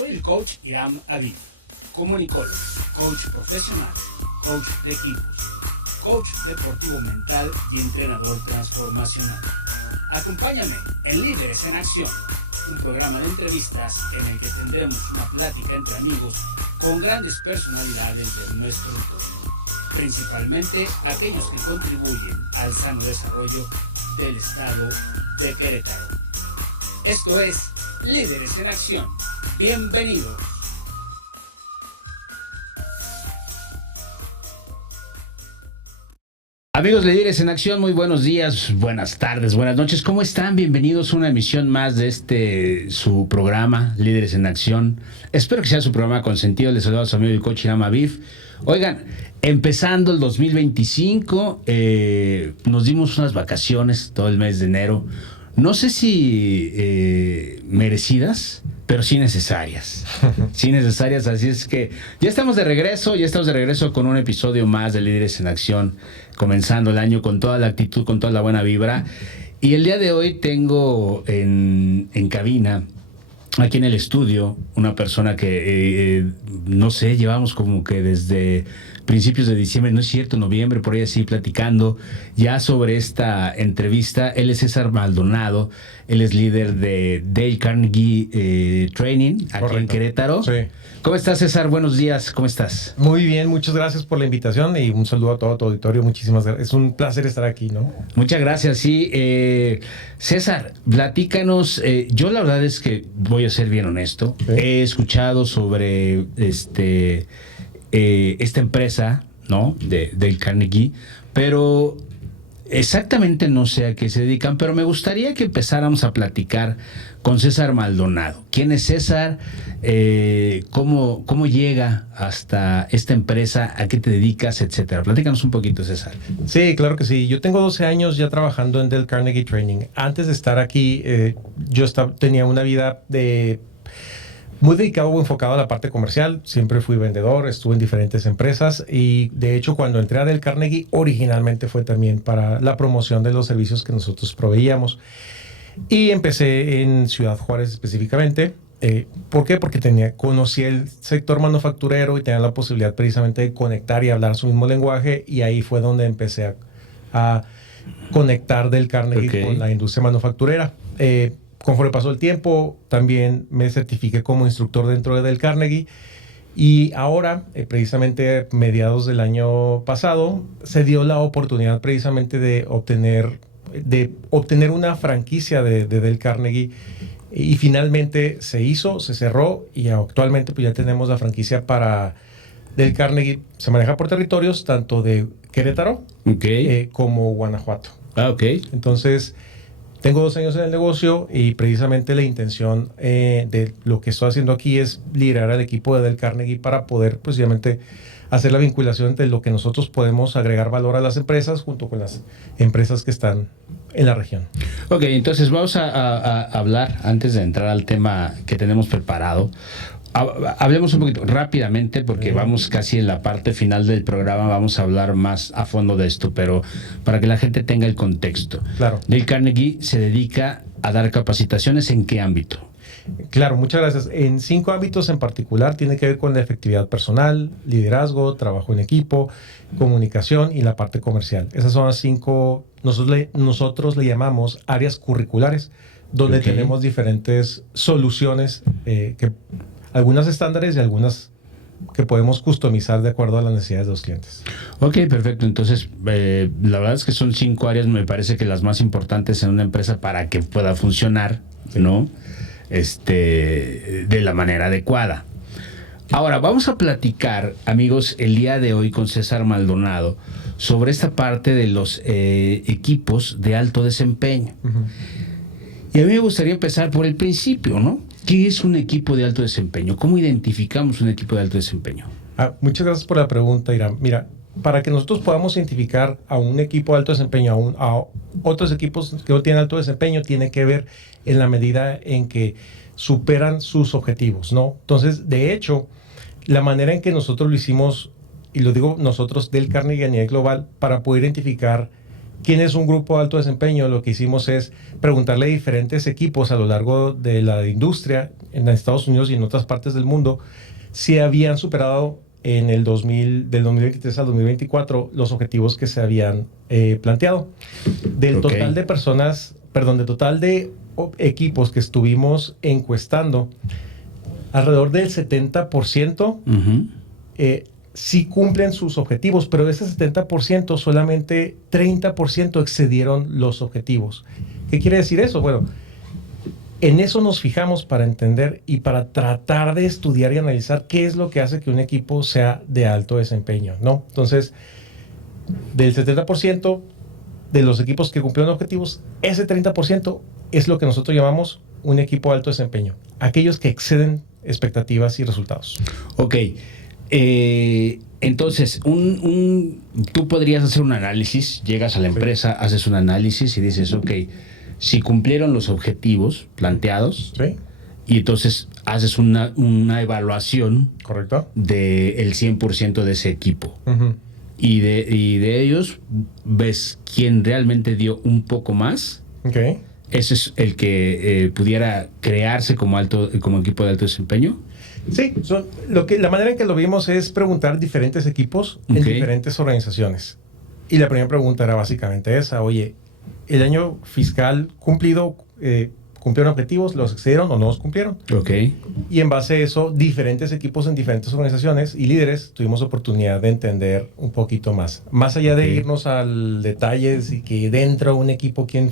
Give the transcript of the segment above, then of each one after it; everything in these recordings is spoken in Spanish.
Soy el coach Hiram Aviv, comunicólogo, coach profesional, coach de equipos, coach deportivo mental y entrenador transformacional. Acompáñame en Líderes en Acción, un programa de entrevistas en el que tendremos una plática entre amigos con grandes personalidades de nuestro entorno, principalmente aquellos que contribuyen al sano desarrollo del estado de Querétaro. Esto es Líderes en Acción. Bienvenidos. Amigos Líderes en Acción, muy buenos días, buenas tardes, buenas noches. ¿Cómo están? Bienvenidos a una emisión más de su programa, Líderes en Acción. Espero que sea su programa consentido. Les saludo a su amigo el coach Hiram Aviv. Oigan, empezando el 2025, nos dimos unas vacaciones todo el mes de enero. No sé si merecidas, pero sí necesarias. Sí necesarias, así es que ya estamos de regreso con un episodio más de Líderes en Acción, comenzando el año con toda la actitud, con toda la buena vibra. Y el día de hoy tengo en cabina, aquí en el estudio, una persona que, no sé, llevamos como que desde principios de diciembre, no es cierto, noviembre, por ahí así, platicando ya sobre esta entrevista. Él es César Maldonado, él es líder de Dale Carnegie Training, aquí Correcto. En Querétaro. Sí. ¿Cómo estás, César? Buenos días, ¿cómo estás? Muy bien, muchas gracias por la invitación y un saludo a todo tu auditorio. Muchísimas gracias. Es un placer estar aquí, ¿no? Muchas gracias, sí. César, platícanos. Yo la verdad es que voy a ser bien honesto. Sí. He escuchado sobre esta empresa, ¿no? Del Carnegie, pero exactamente no sé a qué se dedican, pero me gustaría que empezáramos a platicar con César Maldonado. ¿Quién es César? ¿Cómo llega hasta esta empresa? ¿A qué te dedicas? Etcétera. Platícanos un poquito, César. Sí, claro que sí. Yo tengo 12 años ya trabajando en Dale Carnegie Training. Antes de estar aquí, tenía una vida muy dedicado o enfocado a la parte comercial. Siempre fui vendedor, estuve en diferentes empresas y de hecho cuando entré a Dale Carnegie originalmente fue también para la promoción de los servicios que nosotros proveíamos. Y empecé en Ciudad Juárez específicamente. ¿Por qué? Porque conocí el sector manufacturero y tenía la posibilidad precisamente de conectar y hablar su mismo lenguaje, y ahí fue donde empecé a conectar Dale Carnegie con la industria manufacturera. Conforme pasó el tiempo, también me certifiqué como instructor dentro de Dale Carnegie. Y ahora, precisamente mediados del año pasado, se dio la oportunidad precisamente de obtener una franquicia de Dale Carnegie. Y finalmente se cerró y actualmente pues ya tenemos la franquicia para Dale Carnegie. Se maneja por territorios tanto de Querétaro como Guanajuato. Entonces, tengo 2 años en el negocio y precisamente la intención de lo que estoy haciendo aquí es liderar al equipo de Dale Carnegie para poder precisamente hacer la vinculación entre lo que nosotros podemos agregar valor a las empresas junto con las empresas que están en la región. Ok, entonces vamos a hablar, antes de entrar al tema que tenemos preparado, hablemos un poquito rápidamente porque vamos casi en la parte final del programa, vamos a hablar más a fondo de esto, pero para que la gente tenga el contexto. Claro. Dale Carnegie se dedica a dar capacitaciones, ¿en qué ámbito? Claro, muchas gracias. En 5 ámbitos en particular, tiene que ver con la efectividad personal, liderazgo, trabajo en equipo, comunicación y la parte comercial. Esas son las 5, nosotros le llamamos áreas curriculares, donde tenemos diferentes soluciones, algunas estándares y algunas que podemos customizar de acuerdo a las necesidades de los clientes. Ok, perfecto. Entonces, la verdad es que son 5 áreas, me parece que las más importantes en una empresa para que pueda funcionar, ¿no? De la manera adecuada. Ahora, vamos a platicar, amigos, el día de hoy con César Maldonado sobre esta parte de los equipos de alto desempeño. Y a mí me gustaría empezar por el principio, ¿no? ¿Qué es un equipo de alto desempeño? ¿Cómo identificamos un equipo de alto desempeño? Muchas gracias por la pregunta, Hiram. Mira, para que nosotros podamos identificar a un equipo de alto desempeño, a otros equipos que no tienen alto desempeño, tiene que ver en la medida en que superan sus objetivos, ¿no? Entonces, de hecho, la manera en que nosotros lo hicimos, y lo digo nosotros del Carnegie a nivel global, para poder identificar ¿Quién es un grupo de alto desempeño? Lo que hicimos es preguntarle a diferentes equipos a lo largo de la industria en Estados Unidos y en otras partes del mundo si habían superado en el 2023 al 2024 los objetivos que se habían planteado. Del total de personas, perdón, del total de equipos que estuvimos encuestando, alrededor del 70% sí cumplen sus objetivos, pero de ese 70% solamente 30% excedieron los objetivos. ¿Qué quiere decir eso? Bueno, en eso nos fijamos para entender y para tratar de estudiar y analizar qué es lo que hace que un equipo sea de alto desempeño, ¿no? Entonces, del 70% de los equipos que cumplieron objetivos, ese 30% es lo que nosotros llamamos un equipo de alto desempeño. Aquellos que exceden expectativas y resultados. Ok. Entonces, tú podrías hacer un análisis, llegas a la empresa, haces un análisis y dices, ok, si cumplieron los objetivos planteados, y entonces haces una evaluación del 100% de ese equipo. Y de ellos ves quién realmente dio un poco más. Ese es el que pudiera crearse como equipo de alto desempeño. Sí, la manera en que lo vimos es preguntar diferentes equipos en diferentes organizaciones. Y la primera pregunta era básicamente esa: oye, el año fiscal cumplido, ¿cumplieron objetivos? ¿Los excedieron o no los cumplieron? Y en base a eso, diferentes equipos en diferentes organizaciones y líderes tuvimos oportunidad de entender un poquito más. Más allá de irnos al detalles y que dentro de un equipo quién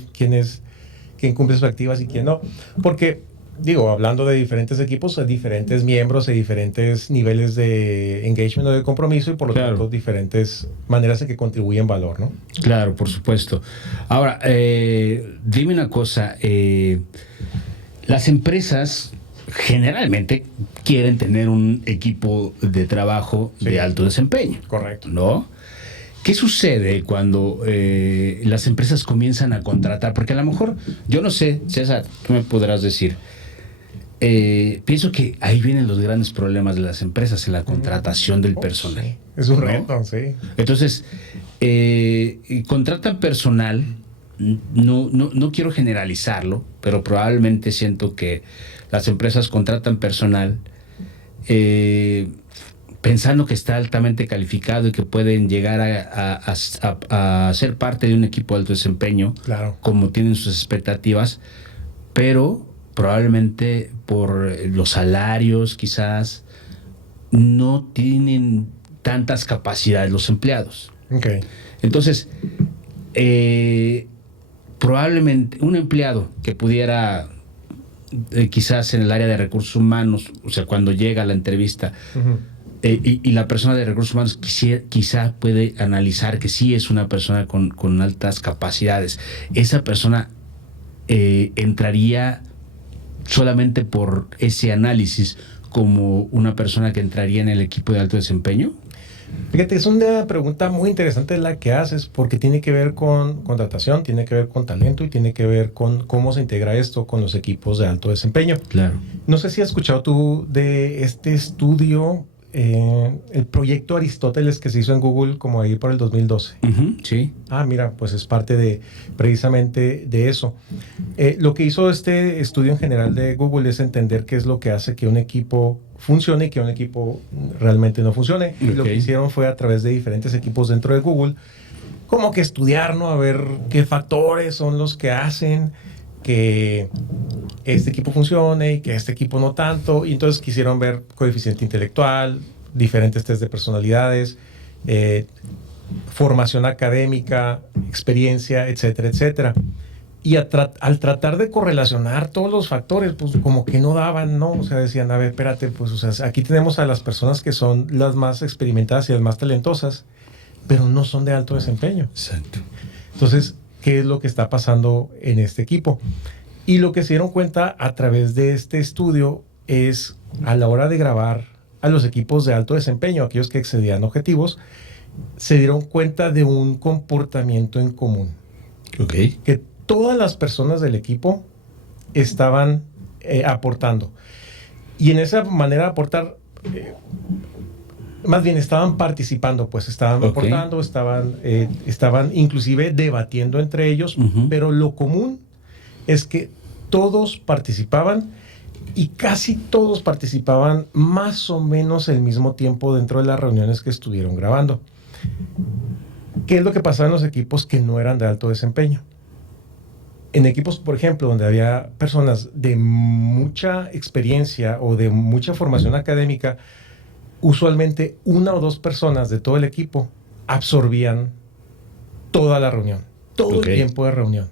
cumple sus activas y quién no. Porque, hablando de diferentes equipos, hay diferentes miembros, hay diferentes niveles de engagement o de compromiso y por lo tanto diferentes maneras en que contribuyen valor, ¿no? Claro, por supuesto. Ahora, dime una cosa. Las empresas generalmente quieren tener un equipo de trabajo de alto desempeño. Correcto. ¿No? ¿Qué sucede cuando las empresas comienzan a contratar? Porque a lo mejor, yo no sé, César, tú me podrás decir. Pienso que ahí vienen los grandes problemas de las empresas en la contratación del personal. Sí. Es un reto, sí. Entonces, contratan personal, no quiero generalizarlo, pero probablemente siento que las empresas contratan personal pensando que está altamente calificado y que pueden llegar a ser parte de un equipo de alto desempeño, como tienen sus expectativas, pero probablemente por los salarios quizás no tienen tantas capacidades los empleados. Entonces, probablemente un empleado que pudiera quizás en el área de recursos humanos, o sea, cuando llega a la entrevista, y la persona de recursos humanos quizá puede analizar que sí es una persona con altas capacidades, esa persona entraría solamente por ese análisis como una persona que entraría en el equipo de alto desempeño. Fíjate, es una pregunta muy interesante la que haces, porque tiene que ver con contratación, tiene que ver con talento y tiene que ver con cómo se integra esto con los equipos de alto desempeño. Claro. No sé si has escuchado tú de este estudio, el proyecto Aristóteles, que se hizo en Google como ahí por el 2012. Sí. Mira, pues es parte precisamente de eso. Lo que hizo este estudio en general de Google es entender qué es lo que hace que un equipo funcione y que un equipo realmente no funcione. Y lo que hicieron fue a través de diferentes equipos dentro de Google, como que estudiar, ¿no? A ver qué factores son los que hacen que este equipo funcione y que este equipo no tanto. Y entonces quisieron ver coeficiente intelectual, diferentes test de personalidades, formación académica, experiencia, etcétera, etcétera. Y al tratar de correlacionar todos los factores, pues como que no daban, ¿no? O sea, decían, a ver, espérate, pues, o sea, aquí tenemos a las personas que son las más experimentadas y las más talentosas, pero no son de alto desempeño. Exacto. Entonces, ¿qué es lo que está pasando en este equipo? Y lo que se dieron cuenta a través de este estudio es, a la hora de grabar a los equipos de alto desempeño, aquellos que excedían objetivos, se dieron cuenta de un comportamiento en común. Que todas las personas del equipo estaban aportando. Y en esa manera de aportar, más bien estaban participando, pues estaban aportando, estaban inclusive debatiendo entre ellos, pero lo común es que todos participaban y casi todos participaban más o menos el mismo tiempo dentro de las reuniones que estuvieron grabando. ¿Qué es lo que pasaba en los equipos que no eran de alto desempeño? En equipos, por ejemplo, donde había personas de mucha experiencia o de mucha formación académica, usualmente una o dos personas de todo el equipo absorbían toda la reunión, todo el tiempo de reunión.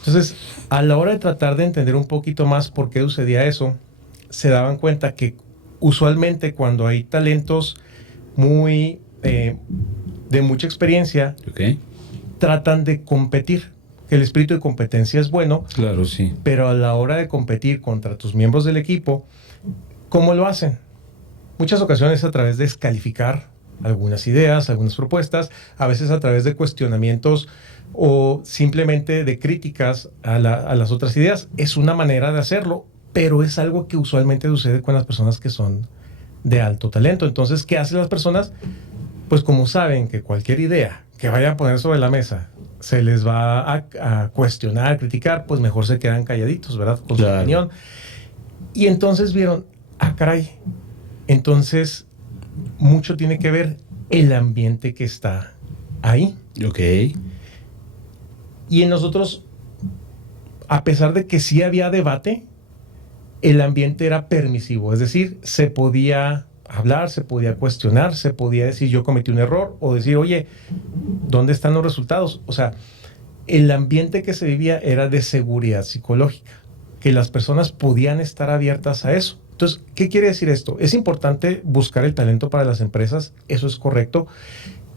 Entonces, a la hora de tratar de entender un poquito más por qué sucedía eso, se daban cuenta que usualmente cuando hay talentos muy de mucha experiencia, tratan de competir. Que el espíritu de competencia es bueno, claro, sí, pero a la hora de competir contra tus miembros del equipo, ¿cómo lo hacen? Muchas ocasiones a través de descalificar algunas ideas, algunas propuestas, a veces a través de cuestionamientos o simplemente de críticas a las otras ideas. Es una manera de hacerlo, pero es algo que usualmente sucede con las personas que son de alto talento. Entonces, ¿qué hacen las personas? Pues como saben que cualquier idea que vayan a poner sobre la mesa se les va a cuestionar, criticar, pues mejor se quedan calladitos, ¿verdad? Con su opinión. Y entonces vieron, caray, entonces mucho tiene que ver el ambiente que está ahí. Y en nosotros, a pesar de que sí había debate, el ambiente era permisivo, es decir, se podía hablar, se podía cuestionar, se podía decir yo cometí un error o decir, oye, ¿dónde están los resultados? O sea, el ambiente que se vivía era de seguridad psicológica, que las personas podían estar abiertas a eso. Entonces, ¿qué quiere decir esto? Es importante buscar el talento para las empresas, eso es correcto,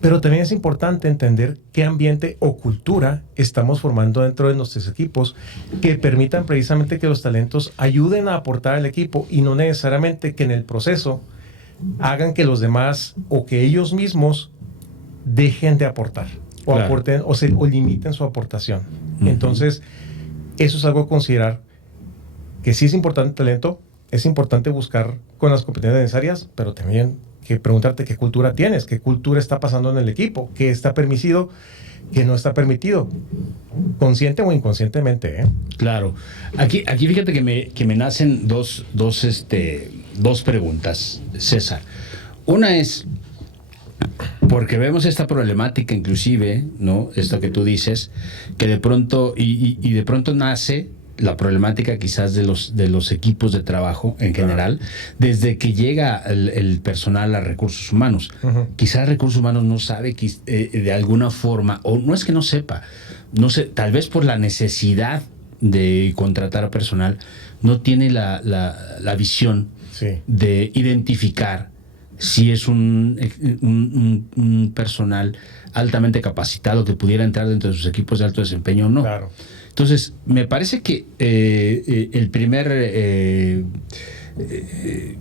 pero también es importante entender qué ambiente o cultura estamos formando dentro de nuestros equipos que permitan precisamente que los talentos ayuden a aportar al equipo y no necesariamente que en el proceso hagan que los demás o que ellos mismos dejen de aportar o aporten o limiten su aportación. Entonces, eso es algo a considerar, que sí es importante el talento, es importante buscar con las competencias necesarias, pero también que preguntarte qué cultura tienes, qué cultura está pasando en el equipo, qué está permitido, qué no está permitido, consciente o inconscientemente. Claro. Aquí fíjate que me nacen dos preguntas, César. Una es, porque vemos esta problemática inclusive, ¿no? Esto que tú dices, que de pronto, y de pronto nace la problemática quizás de los equipos de trabajo en general, desde que llega el personal a recursos humanos. Quizás recursos humanos no sabe de alguna forma, o no es que no sepa, no sé, tal vez por la necesidad de contratar a personal, no tiene la visión de identificar si es un personal altamente capacitado que pudiera entrar dentro de sus equipos de alto desempeño o no. Claro. Entonces, me parece que el primer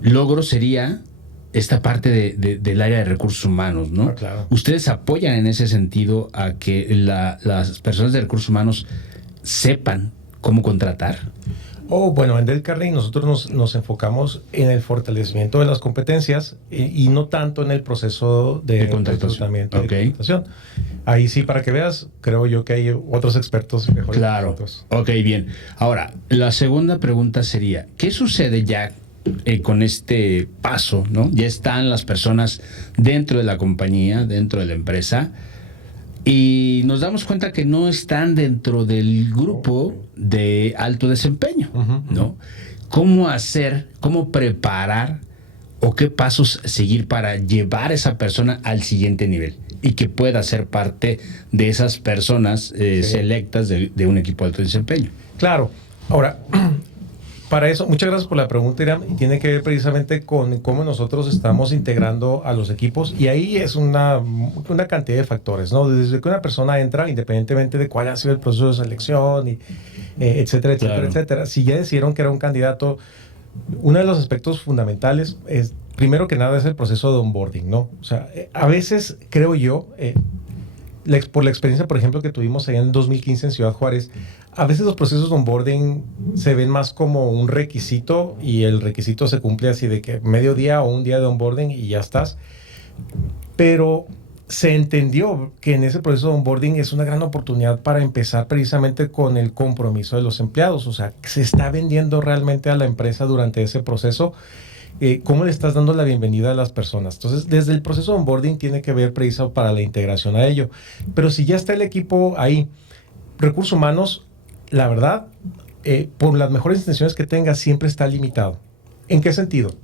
logro sería esta parte del área de recursos humanos, ¿no? Claro. ¿Ustedes apoyan en ese sentido a que las personas de recursos humanos sepan cómo contratar? Bueno, en Dale Carnegie nosotros nos enfocamos en el fortalecimiento de las competencias y no tanto en el proceso de reclutamiento y de contratación. Ahí sí, para que veas, creo yo que hay otros expertos mejores. Claro. Ok, bien. Ahora, la segunda pregunta sería, ¿qué sucede ya con este paso, ¿no? Ya están las personas dentro de la compañía, dentro de la empresa, y nos damos cuenta que no están dentro del grupo de alto desempeño, ¿no? ¿Cómo preparar o qué pasos seguir para llevar a esa persona al siguiente nivel y que pueda ser parte de esas personas selectas de un equipo de alto desempeño? Claro. Ahora, para eso, muchas gracias por la pregunta, Irán, y tiene que ver precisamente con cómo nosotros estamos integrando a los equipos, y ahí es una cantidad de factores, ¿no? Desde que una persona entra, independientemente de cuál ha sido el proceso de selección, y, etcétera, etcétera, etcétera, si ya decidieron que era un candidato, uno de los aspectos fundamentales es, primero que nada, es el proceso de onboarding, ¿no? O sea, a veces, creo yo, por la experiencia, por ejemplo, que tuvimos allá en el 2015 en Ciudad Juárez, A veces los procesos de onboarding se ven más como un requisito y el requisito se cumple así de que medio día o un día de onboarding y ya estás. Pero se entendió que en ese proceso de onboarding es una gran oportunidad para empezar precisamente con el compromiso de los empleados. O sea, se está vendiendo realmente a la empresa durante ese proceso. ¿Cómo le estás dando la bienvenida a las personas? Entonces, desde el proceso de onboarding tiene que ver precisamente para la integración a ello. Pero si ya está el equipo ahí, recursos humanos, la verdad, por las mejores intenciones que tenga, siempre está limitado. ¿En qué sentido?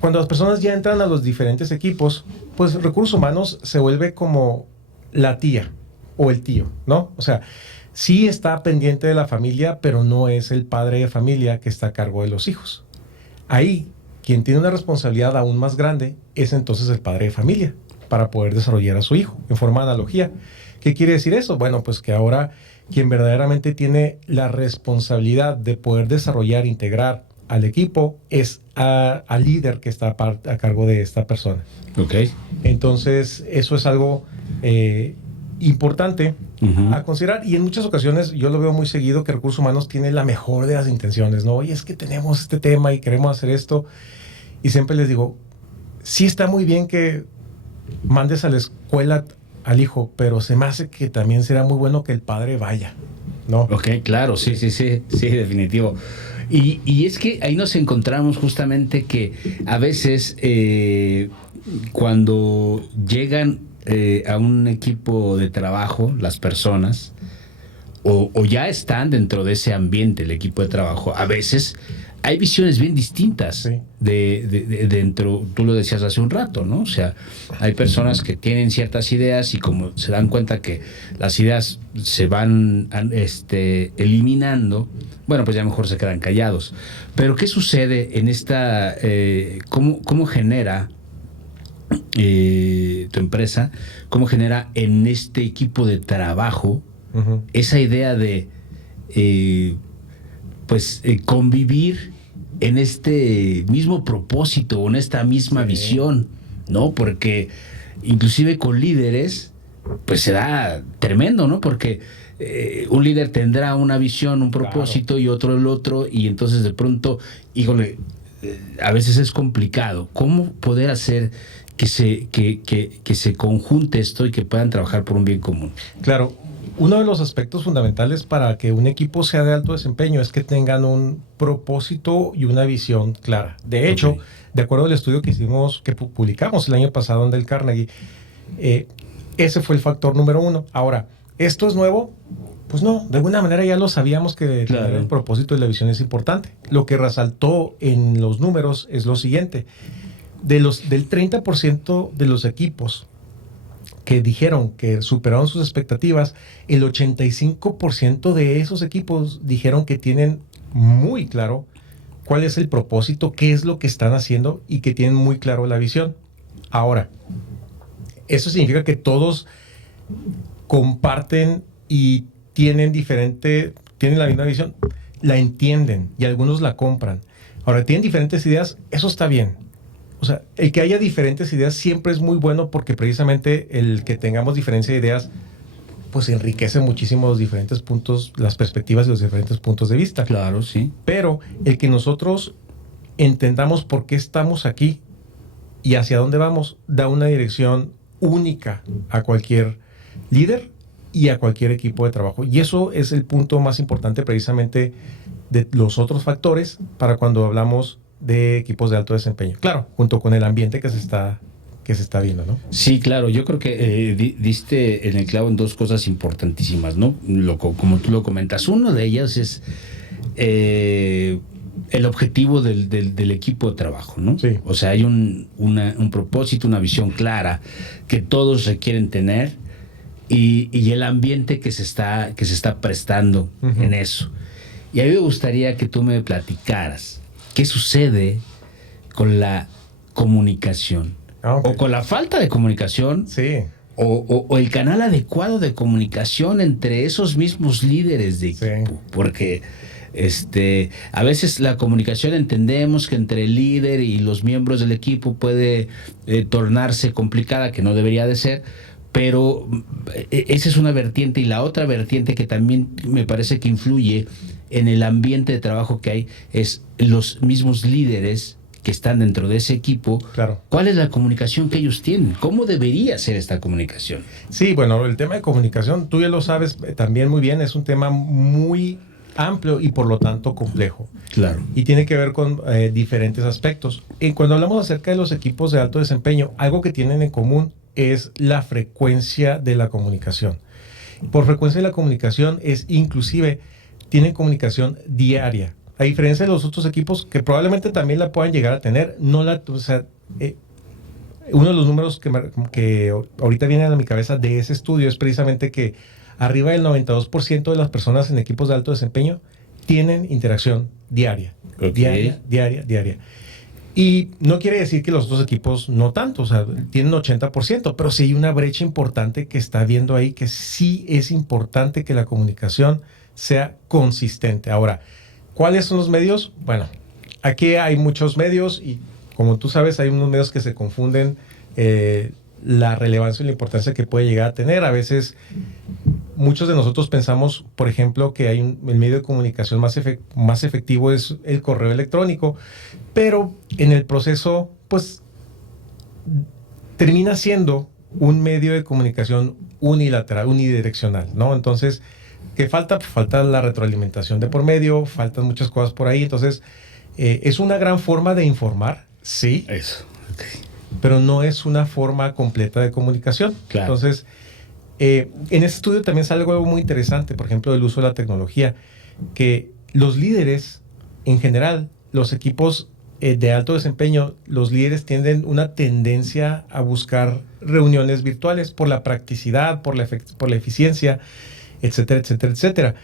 Cuando las personas ya entran a los diferentes equipos, pues recursos humanos se vuelve como la tía o el tío, ¿no? O sea, sí está pendiente de la familia, pero no es el padre de familia que está a cargo de los hijos. Ahí, quien tiene una responsabilidad aún más grande es entonces el padre de familia para poder desarrollar a su hijo, en forma de analogía. ¿Qué quiere decir eso? Bueno, pues que ahora quien verdaderamente tiene la responsabilidad de poder desarrollar, integrar al equipo es al líder que está a cargo de esta persona. Ok. Entonces, eso es algo importante a considerar. Y en muchas ocasiones yo lo veo muy seguido que Recursos Humanos tiene la mejor de las intenciones, ¿no? Oye, es que tenemos este tema y queremos hacer esto. Y siempre les digo, sí está muy bien que mandes a la escuela al hijo, pero se me hace que también será muy bueno que el padre vaya, ¿no? Ok, claro, sí, definitivo. Y es que ahí nos encontramos justamente que a veces cuando llegan a un equipo de trabajo, las personas, o ya están dentro de ese ambiente, el equipo de trabajo, a veces hay visiones bien distintas Sí. de dentro, tú lo decías hace un rato, ¿no? O sea, hay personas que tienen ciertas ideas y como se dan cuenta que las ideas se van eliminando, bueno, pues ya mejor se quedan callados. Pero ¿qué sucede en esta, cómo genera tu empresa, cómo genera en este equipo de trabajo esa idea de convivir en este mismo propósito o en esta misma visión, ¿no? Porque inclusive con líderes pues se da tremendo, ¿no? Porque un líder tendrá una visión, un propósito, claro, y otro el otro, y entonces de pronto, híjole, a veces es complicado. ¿Cómo poder hacer que se conjunte esto y que puedan trabajar por un bien común? Claro. Uno de los aspectos fundamentales para que un equipo sea de alto desempeño es que tengan un propósito y una visión clara. De hecho, de acuerdo al estudio que hicimos, que publicamos el año pasado en Del Carnegie, ese fue el factor número uno. Ahora, ¿esto es nuevo? Pues no, de alguna manera ya lo sabíamos que tener el propósito y la visión es importante. Lo que resaltó en los números es lo siguiente. Del 30% de los equipos que dijeron que superaron sus expectativas, el 85% de esos equipos dijeron que tienen muy claro cuál es el propósito, qué es lo que están haciendo y que tienen muy claro la visión. Ahora, eso significa que todos comparten y tienen la misma visión, la entienden y algunos la compran. Ahora, tienen diferentes ideas, eso está bien. O sea, el que haya diferentes ideas siempre es muy bueno porque precisamente el que tengamos diferencia de ideas pues enriquece muchísimo los diferentes puntos, las perspectivas y los diferentes puntos de vista. Claro, sí. Pero el que nosotros entendamos por qué estamos aquí y hacia dónde vamos da una dirección única a cualquier líder y a cualquier equipo de trabajo. Y eso es el punto más importante precisamente de los otros factores para cuando hablamos de equipos de alto desempeño. Claro, junto con el ambiente que se está viendo, ¿no? Sí, claro. Yo creo que diste en el clavo en dos cosas importantísimas, ¿no? Como tú lo comentas. Uno de ellas es el objetivo del equipo de trabajo, ¿no? Sí. O sea, hay un propósito, una visión clara que todos requieren tener y el ambiente que se está prestando en eso. Y a mí me gustaría que tú me platicaras ¿qué sucede con la comunicación? O con la falta de comunicación. Sí. O el canal adecuado de comunicación entre esos mismos líderes de equipo. Sí. Porque a veces la comunicación entendemos que entre el líder y los miembros del equipo puede tornarse complicada, que no debería de ser, Pero esa es una vertiente, y la otra vertiente que también me parece que influye en el ambiente de trabajo que hay es los mismos líderes que están dentro de ese equipo. Claro. ¿Cuál es la comunicación que ellos tienen? ¿Cómo debería ser esta comunicación? Sí, bueno, el tema de comunicación, tú ya lo sabes también muy bien, es un tema muy amplio y por lo tanto complejo. Claro. Y tiene que ver con diferentes aspectos. Y cuando hablamos acerca de los equipos de alto desempeño, algo que tienen en común es la frecuencia de la comunicación. Por frecuencia de la comunicación es inclusive, tienen comunicación diaria. A diferencia de los otros equipos que probablemente también la puedan llegar a tener, uno de los números que ahorita vienen a mi cabeza de ese estudio es precisamente que arriba del 92% de las personas en equipos de alto desempeño tienen interacción diaria. Okay. Diaria. Y no quiere decir que los otros equipos no tanto, o sea, tienen 80%, pero sí hay una brecha importante que está viendo ahí, que sí es importante que la comunicación sea consistente. Ahora, ¿cuáles son los medios? Bueno, aquí hay muchos medios y como tú sabes, hay unos medios que se confunden la relevancia y la importancia que puede llegar a tener. A veces muchos de nosotros pensamos, por ejemplo, que el medio de comunicación más efectivo es el correo electrónico, pero en el proceso, pues, termina siendo un medio de comunicación unilateral, unidireccional, ¿no? Entonces, ¿qué falta? Pues falta la retroalimentación de por medio, faltan muchas cosas por ahí. Entonces, es una gran forma de informar, sí. Eso. Okay. Pero no es una forma completa de comunicación. Claro. Entonces, en este estudio también sale algo muy interesante, por ejemplo, del uso de la tecnología, que los líderes, en general, los equipos de alto desempeño, los líderes tienden una tendencia a buscar reuniones virtuales por la practicidad, por la eficiencia, etcétera, etcétera, etcétera.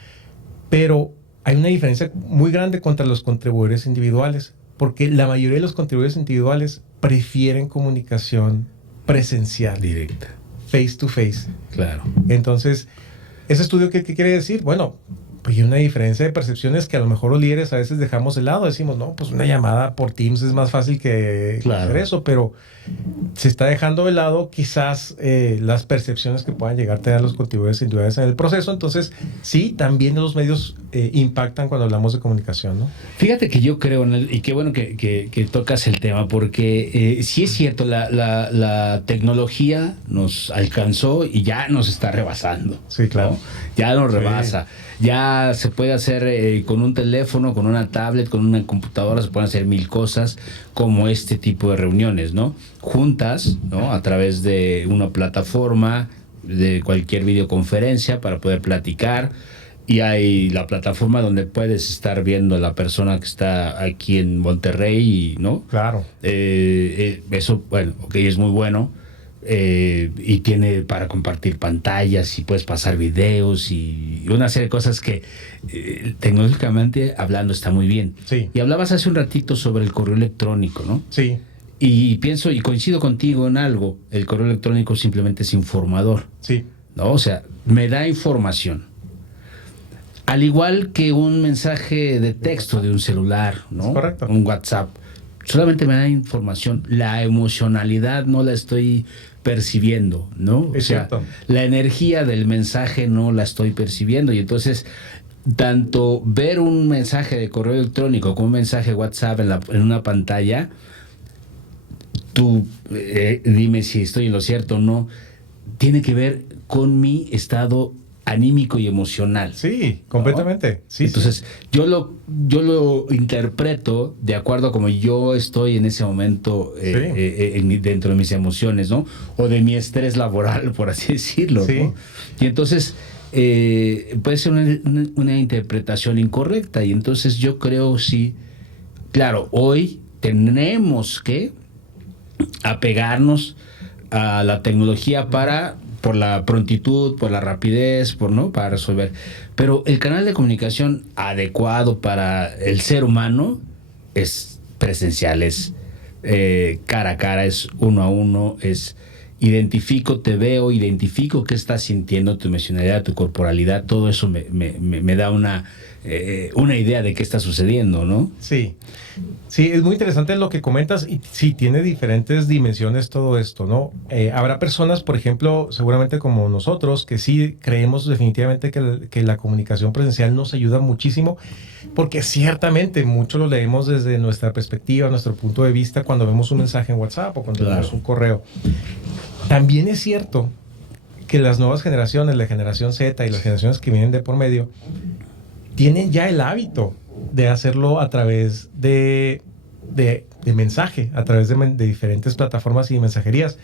Pero hay una diferencia muy grande contra los contribuidores individuales, porque la mayoría de los contribuidores individuales prefieren comunicación presencial. Directa. Face to face. Claro. Entonces, ¿ese estudio qué quiere decir? Bueno, pues hay una diferencia de percepciones que a lo mejor los líderes a veces dejamos de lado. Decimos, no, pues una llamada por Teams es más fácil que hacer eso, pero se está dejando de lado quizás las percepciones que puedan llegar a tener los contribuidores individuales en el proceso. Entonces, sí, también los medios impactan cuando hablamos de comunicación, ¿no? Fíjate que yo creo, y qué bueno que tocas el tema, porque sí es cierto, la tecnología nos alcanzó y ya nos está rebasando. Sí, claro. ¿no? Ya nos rebasa. Ya se puede hacer con un teléfono, con una tablet, con una computadora, se pueden hacer mil cosas como este tipo de reuniones, ¿no? Juntas, ¿no? A través de una plataforma, de cualquier videoconferencia para poder platicar. Y hay la plataforma donde puedes estar viendo a la persona que está aquí en Monterrey, ¿no? Claro. Eso, bueno, ok, es muy bueno. Y tiene para compartir pantallas y puedes pasar videos y una serie de cosas que tecnológicamente hablando está muy bien. Sí. Y hablabas hace un ratito sobre el correo electrónico, ¿no? Sí. Y pienso y coincido contigo en algo, el correo electrónico simplemente es informador. Sí. ¿No? O sea, me da información. Al igual que un mensaje de texto de un celular, ¿no? Correcto. Un WhatsApp. Solamente me da información. La emocionalidad no la estoy percibiendo, ¿no? Es cierto. La energía del mensaje no la estoy percibiendo. Y entonces, tanto ver un mensaje de correo electrónico como un mensaje de WhatsApp en una pantalla, tú dime si estoy en lo cierto o no, tiene que ver con mi estado anímico y emocional. Sí, completamente. ¿No? Sí, entonces, sí. Yo lo interpreto de acuerdo a como yo estoy en ese momento dentro de mis emociones, ¿no? O de mi estrés laboral, por así decirlo, Sí. ¿no? Y entonces puede ser una interpretación incorrecta. Y entonces yo creo sí, claro, hoy tenemos que apegarnos a la tecnología por la prontitud, por la rapidez, para resolver. Pero el canal de comunicación adecuado para el ser humano es presencial, es cara a cara, es uno a uno, identifico, te veo, identifico qué estás sintiendo, tu emocionalidad, tu corporalidad, todo eso me da una idea de qué está sucediendo, ¿no? Sí, sí, es muy interesante lo que comentas y sí, tiene diferentes dimensiones todo esto, ¿no? Habrá personas, por ejemplo, seguramente como nosotros, que sí creemos definitivamente que la comunicación presencial nos ayuda muchísimo, porque ciertamente mucho lo leemos desde nuestra perspectiva, nuestro punto de vista, cuando vemos un mensaje en WhatsApp o cuando vemos un correo. También es cierto que las nuevas generaciones, la generación Z y las generaciones que vienen de por medio, tienen ya el hábito de hacerlo a través de mensaje, a través de diferentes plataformas y de mensajerías.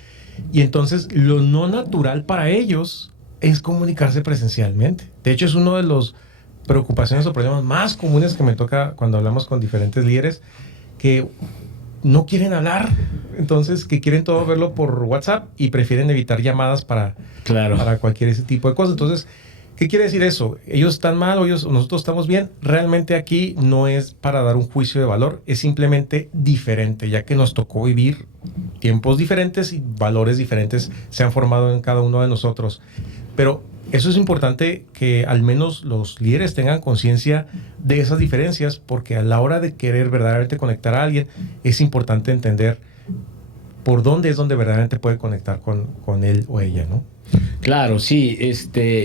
Y entonces lo no natural para ellos es comunicarse presencialmente. De hecho, es uno de los preocupaciones o problemas más comunes que me toca cuando hablamos con diferentes líderes, que no quieren hablar, entonces que quieren todo verlo por WhatsApp y prefieren evitar llamadas para cualquier ese tipo de cosas. Entonces, ¿qué quiere decir eso? ¿Ellos están mal o nosotros estamos bien? Realmente aquí no es para dar un juicio de valor, es simplemente diferente, ya que nos tocó vivir tiempos diferentes y valores diferentes se han formado en cada uno de nosotros. Pero eso es importante que al menos los líderes tengan conciencia de esas diferencias, porque a la hora de querer verdaderamente conectar a alguien, es importante entender por dónde es donde verdaderamente puede conectar con él o ella, ¿no? Claro, sí,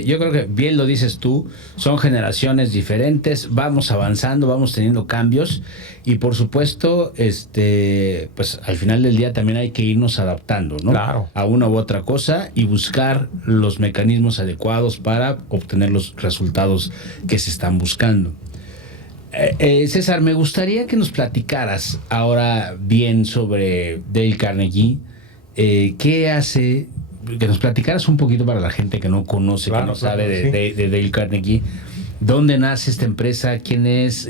yo creo que bien lo dices tú, son generaciones diferentes, vamos avanzando, vamos teniendo cambios y por supuesto, pues al final del día también hay que irnos adaptando, ¿no? Claro. A una u otra cosa y buscar los mecanismos adecuados para obtener los resultados que se están buscando. César, me gustaría que nos platicaras ahora bien sobre Dale Carnegie, qué hace, que nos platicaras un poquito para la gente que no conoce, que no sabe de Dale Carnegie, dónde nace esta empresa, quién es,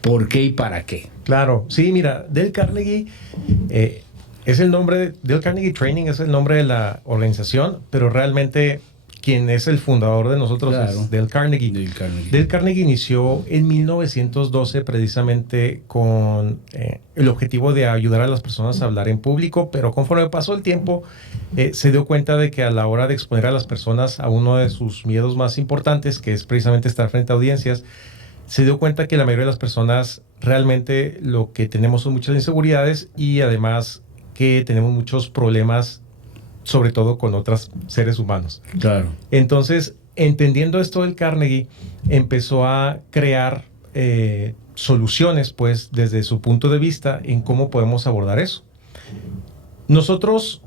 por qué y para qué. Claro, sí, mira, Dale Carnegie es el nombre, Dale Carnegie Training es el nombre de la organización, pero realmente quien es el fundador de nosotros es Dale Carnegie. Dale Carnegie inició en 1912 precisamente con el objetivo de ayudar a las personas a hablar en público, pero conforme pasó el tiempo se dio cuenta de que a la hora de exponer a las personas a uno de sus miedos más importantes, que es precisamente estar frente a audiencias, se dio cuenta que la mayoría de las personas realmente lo que tenemos son muchas inseguridades y además que tenemos muchos problemas, sobre todo con otros seres humanos. Claro. Entonces, entendiendo esto del Carnegie, empezó a crear soluciones, pues, desde su punto de vista en cómo podemos abordar eso. Nosotros,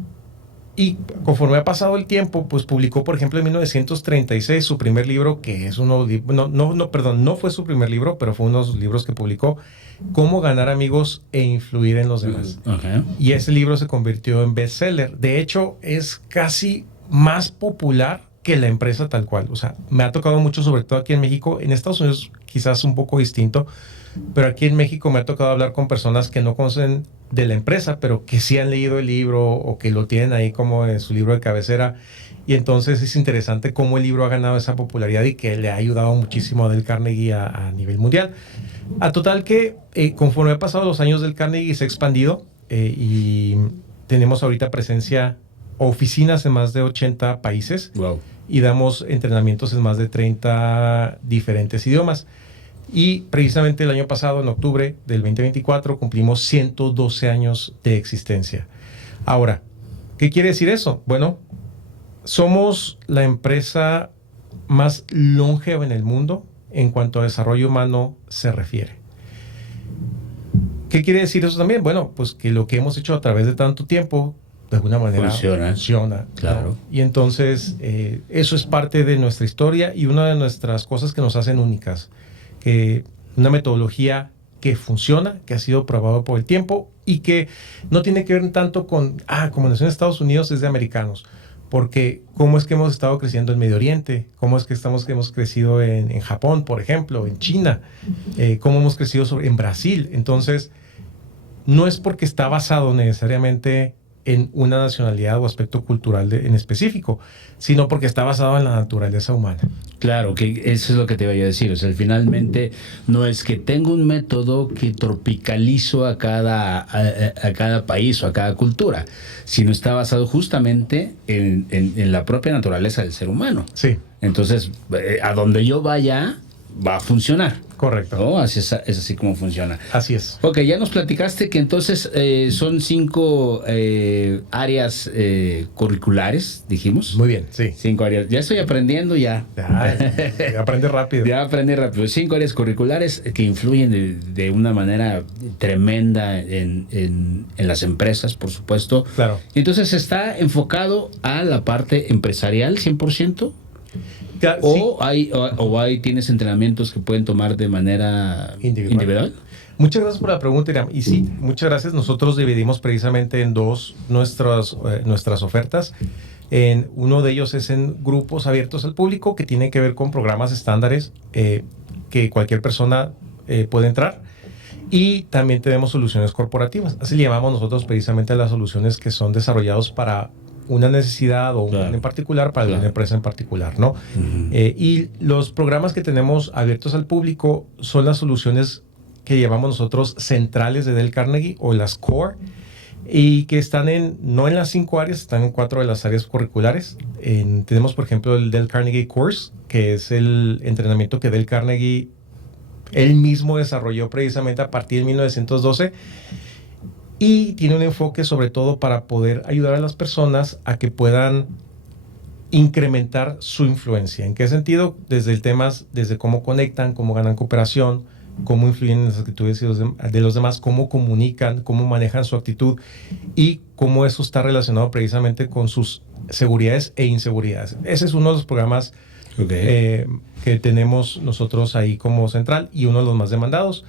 y conforme ha pasado el tiempo, pues publicó, por ejemplo, en 1936 su primer libro, que es no fue su primer libro, pero fue uno de los libros que publicó, Cómo ganar amigos e influir en los demás. Okay. Y ese libro se convirtió en bestseller. De hecho, es casi más popular que la empresa tal cual. O sea, me ha tocado mucho, sobre todo aquí en México. En Estados Unidos quizás un poco distinto, pero aquí en México me ha tocado hablar con personas que no conocen de la empresa, pero que sí han leído el libro o que lo tienen ahí como en su libro de cabecera. Y entonces es interesante cómo el libro ha ganado esa popularidad y que le ha ayudado muchísimo a Dale Carnegie a nivel mundial. A total que conforme ha pasado los años, Dale Carnegie se ha expandido y tenemos ahorita presencia, oficinas en más de 80 países. Wow. Y damos entrenamientos en más de 30 diferentes idiomas. Y precisamente el año pasado, en octubre del 2024, cumplimos 112 años de existencia. Ahora, ¿qué quiere decir eso? Bueno, somos la empresa más longeva en el mundo en cuanto a desarrollo humano se refiere. ¿Qué quiere decir eso también? Bueno, pues que lo que hemos hecho a través de tanto tiempo, de alguna manera funciona. Claro. ¿No? Y entonces, eso es parte de nuestra historia y una de nuestras cosas que nos hacen únicas. Que una metodología que funciona, que ha sido probado por el tiempo y que no tiene que ver tanto con, como nació en Estados Unidos, es de americanos. Porque cómo es que hemos estado creciendo en Medio Oriente, cómo es que hemos crecido en Japón, por ejemplo, en China, cómo hemos crecido en Brasil. Entonces, no es porque está basado necesariamente en una nacionalidad o aspecto cultural en específico, sino porque está basado en la naturaleza humana. Claro, que eso es lo que te iba a decir. O sea, finalmente no es que tengo un método que tropicalizo a cada país o a cada cultura, sino está basado justamente en la propia naturaleza del ser humano. Sí. Entonces, a donde yo vaya, va a funcionar. Correcto. ¿No? Así es así como funciona. Así es. Ok, ya nos platicaste que entonces son 5 áreas curriculares, dijimos. Muy bien, sí. 5 áreas. Ya estoy aprendiendo ya. Ya aprende rápido. Ya aprendí rápido. 5 áreas curriculares que influyen de una manera tremenda en las empresas, por supuesto. Claro. Entonces está enfocado a la parte empresarial 100%. Sí. ¿Tienes entrenamientos que pueden tomar de manera individual? Muchas gracias por la pregunta, Iram. Y sí, muchas gracias. Nosotros dividimos precisamente en 2 nuestras ofertas. Uno de ellos es en grupos abiertos al público, que tiene que ver con programas estándares que cualquier persona puede entrar. Y también tenemos soluciones corporativas. Así le llamamos nosotros precisamente a las soluciones que son desarrollados para una necesidad o un plan en particular para una empresa en particular, ¿no? Y los programas que tenemos abiertos al público son las soluciones que llamamos nosotros centrales de Dale Carnegie o las core, y que están no en las 5 áreas, están en 4 de las áreas curriculares. Tenemos, por ejemplo, el Dale Carnegie Course, que es el entrenamiento que Dale Carnegie él mismo desarrolló precisamente a partir de 1912, y tiene un enfoque sobre todo para poder ayudar a las personas a que puedan incrementar su influencia. ¿En qué sentido? Desde cómo conectan, cómo ganan cooperación, cómo influyen en las actitudes de los demás, cómo comunican, cómo manejan su actitud y cómo eso está relacionado precisamente con sus seguridades e inseguridades. Ese es uno de los programas que tenemos nosotros ahí como central y uno de los más demandados.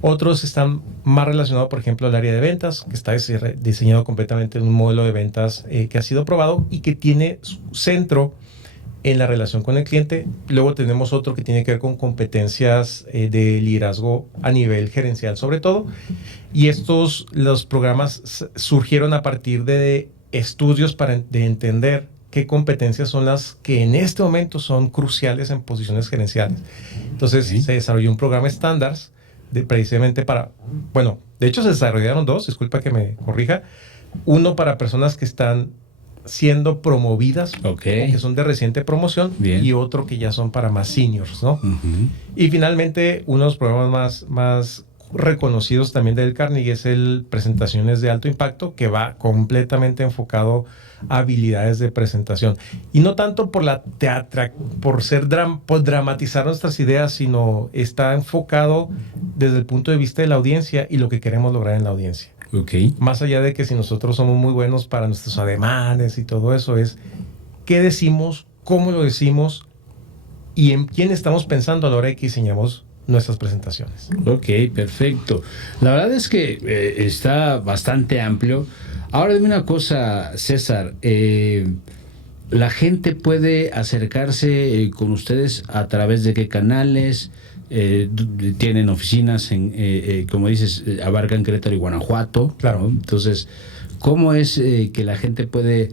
Otros están más relacionados, por ejemplo, al área de ventas, que está diseñado completamente en un modelo de ventas que ha sido probado y que tiene su centro en la relación con el cliente. Luego tenemos otro que tiene que ver con competencias de liderazgo a nivel gerencial sobre todo. Y los programas surgieron a partir de estudios de entender qué competencias son las que en este momento son cruciales en posiciones gerenciales. Entonces se desarrolló un programa estándar precisamente de hecho se desarrollaron 2, disculpa que me corrija. Uno para personas que están siendo promovidas, que son de reciente promoción. Bien. Y otro que ya son para más seniors, ¿no? Y finalmente, uno de los programas más reconocidos también del Carnegie es el Presentaciones de Alto Impacto, que va completamente enfocado a habilidades de presentación. Y no tanto por dramatizar nuestras ideas, sino está enfocado desde el punto de vista de la audiencia y lo que queremos lograr en la audiencia. Más allá de que si nosotros somos muy buenos para nuestros ademanes y todo eso, es qué decimos, cómo lo decimos y en quién estamos pensando a la hora de que diseñamos nuestras presentaciones. Ok, perfecto. La verdad es que está bastante amplio. Ahora dime una cosa, César. ¿La gente puede acercarse con ustedes a través de qué canales? Tienen oficinas como dices, abarcan Querétaro y Guanajuato. Claro. ¿No? Entonces, ¿cómo es que la gente puede,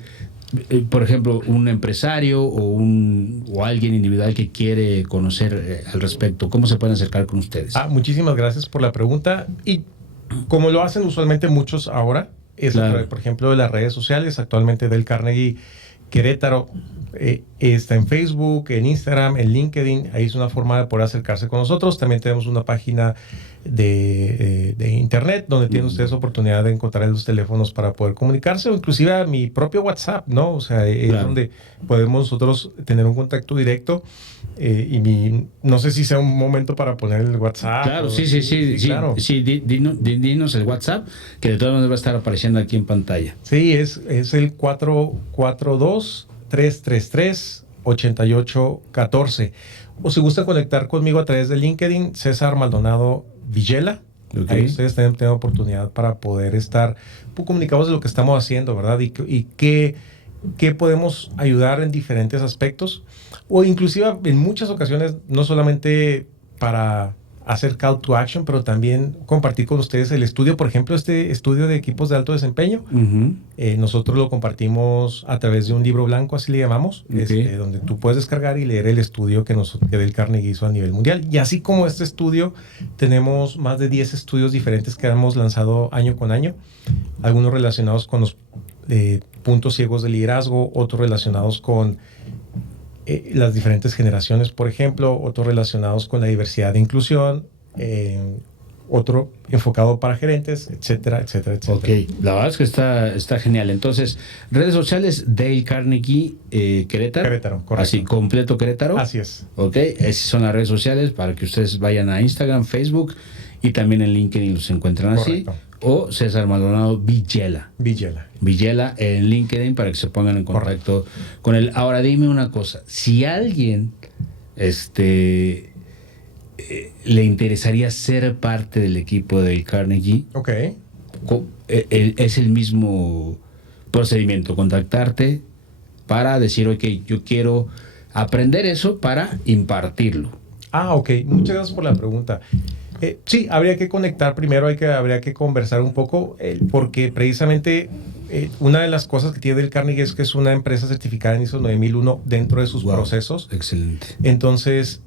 por ejemplo, un empresario o alguien individual que quiere conocer al respecto, cómo se pueden acercar con ustedes? Muchísimas gracias por la pregunta. Y como lo hacen usualmente muchos ahora, es a través, por ejemplo, de las redes sociales. Actualmente Dale Carnegie Querétaro está en Facebook, en Instagram, en LinkedIn. Ahí es una forma de poder acercarse con nosotros. También tenemos una página de internet donde tienen ustedes oportunidad de encontrar los teléfonos para poder comunicarse, o inclusive a mi propio WhatsApp, ¿no? O sea, es donde podemos nosotros tener un contacto directo. No sé si sea un momento para poner el WhatsApp. Claro, sí, claro. Sí, dinos el WhatsApp, que de todas maneras va a estar apareciendo aquí en pantalla. Sí, es el 442-333-8814. O si gusta conectar conmigo a través de LinkedIn, César Maldonado Villela. Ahí ustedes tienen oportunidad para poder estar comunicados de lo que estamos haciendo, ¿verdad? Y qué podemos ayudar en diferentes aspectos. O inclusive en muchas ocasiones, no solamente para hacer call to action, pero también compartir con ustedes el estudio. Por ejemplo, este estudio de equipos de alto desempeño, nosotros lo compartimos a través de un libro blanco, así le llamamos, donde tú puedes descargar y leer el estudio que Dale Carnegie hizo a nivel mundial. Y así como este estudio, tenemos más de 10 estudios diferentes que hemos lanzado año con año, algunos relacionados con los puntos ciegos de liderazgo, otros relacionados con las diferentes generaciones, por ejemplo, otros relacionados con la diversidad e inclusión, otro enfocado para gerentes, etcétera, etcétera, etcétera. Ok, la verdad es que está genial. Entonces, redes sociales, Dale Carnegie Querétaro. Querétaro, correcto. Así, completo Querétaro. Así es. Ok, esas son las redes sociales para que ustedes vayan a Instagram, Facebook y también en LinkedIn los encuentran así. Correcto. O César Maldonado Villela en LinkedIn para que se pongan en contacto con él. Ahora dime una cosa, si alguien le interesaría ser parte del equipo del Carnegie, es el mismo procedimiento, contactarte para decir, ok, yo quiero aprender eso para impartirlo. Ok, muchas gracias por la pregunta. Sí, habría que conectar primero, habría que conversar un poco, porque precisamente una de las cosas que tiene Dale Carnegie es que es una empresa certificada en ISO 9001 dentro de sus procesos. Excelente. Entonces,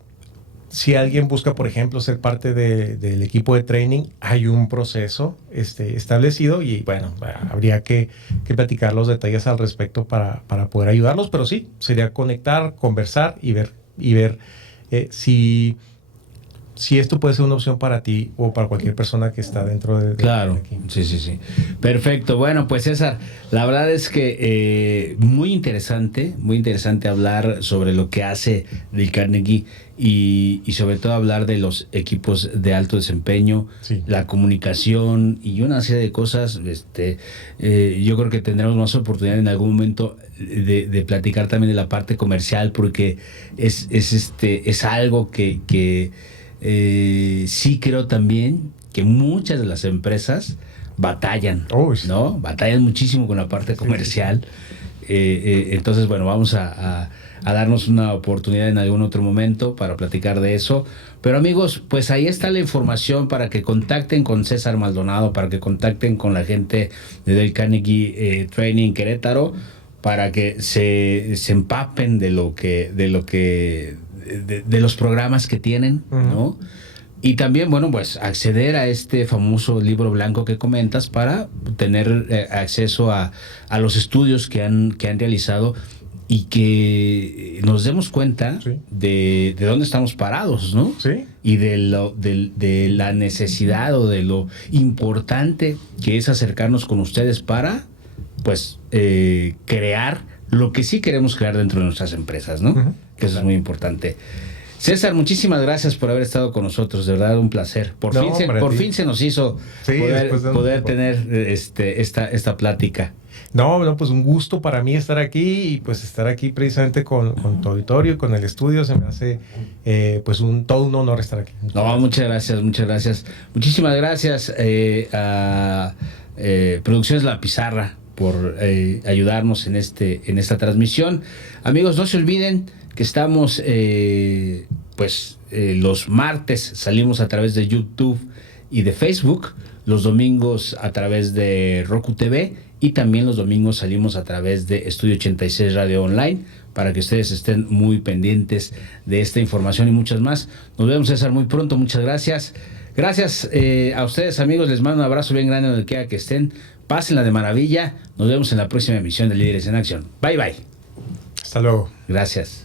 si alguien busca, por ejemplo, ser parte del equipo de training, hay un proceso establecido y, bueno, habría que platicar los detalles al respecto para poder ayudarlos, pero sí, sería conectar, conversar y ver si esto puede ser una opción para ti o para cualquier persona que está dentro de claro, aquí. Sí. Perfecto. Bueno, pues César, la verdad es que muy interesante hablar sobre lo que hace Dale Carnegie y sobre todo hablar de los equipos de alto desempeño, la comunicación y una serie de cosas. Yo creo que tendremos más oportunidad en algún momento de platicar también de la parte comercial, porque es algo que sí creo también que muchas de las empresas batallan, ¿no? Batallan muchísimo con la parte comercial. Entonces, bueno, vamos a darnos una oportunidad en algún otro momento para platicar de eso. Pero amigos, pues ahí está la información para que contacten con César Maldonado, para que contacten con la gente de Dale Carnegie Training Querétaro, para que se empapen de los programas que tienen, ¿no? Y también, bueno, pues acceder a este famoso libro blanco que comentas para tener acceso a los estudios que han realizado y que nos demos cuenta de dónde estamos parados, ¿no? Sí. Y de la necesidad o de lo importante que es acercarnos con ustedes para, pues, crear lo que sí queremos crear dentro de nuestras empresas, ¿no? Que eso es muy importante. César, muchísimas gracias por haber estado con nosotros, de verdad un placer. Por fin se nos hizo poder tener esta plática. No, pues un gusto para mí estar aquí y pues estar aquí precisamente con tu auditorio y con el estudio. Se me hace pues todo un honor estar aquí. Muchas gracias. Muchísimas gracias a Producciones La Pizarra por ayudarnos en esta transmisión. Amigos, no se olviden que estamos los martes salimos a través de YouTube y de Facebook, los domingos a través de Roku TV y también los domingos salimos a través de Estudio 86 Radio Online, para que ustedes estén muy pendientes de esta información y muchas más. Nos vemos, César, muy pronto. Muchas gracias. Gracias a ustedes, amigos. Les mando un abrazo bien grande donde quiera que estén. Pásenla de maravilla. Nos vemos en la próxima emisión de Líderes en Acción. Bye, bye. Hasta luego. Gracias.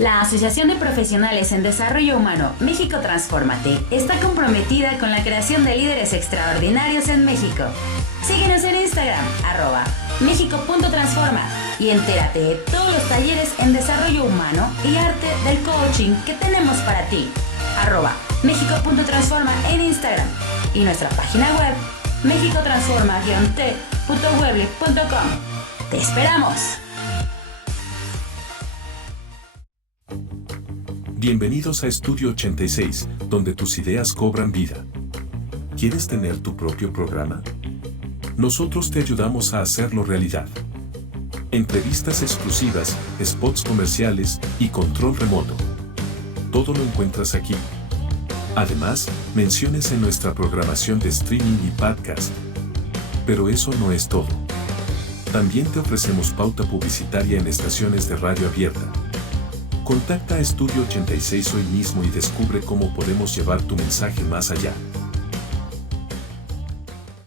La Asociación de Profesionales en Desarrollo Humano México Transfórmate está comprometida con la creación de líderes extraordinarios en México. Síguenos en Instagram, @Mexico.transforma, y entérate de todos los talleres en desarrollo humano y arte del coaching que tenemos para ti. @Mexico.transforma en Instagram y nuestra página web mexicotransforma-t.weebly.com. ¡Te esperamos! Bienvenidos a Estudio 86, donde tus ideas cobran vida. ¿Quieres tener tu propio programa? Nosotros te ayudamos a hacerlo realidad. Entrevistas exclusivas, spots comerciales y control remoto. Todo lo encuentras aquí. Además, menciones en nuestra programación de streaming y podcast. Pero eso no es todo. También te ofrecemos pauta publicitaria en estaciones de radio abierta. Contacta a Estudio 86 hoy mismo y descubre cómo podemos llevar tu mensaje más allá.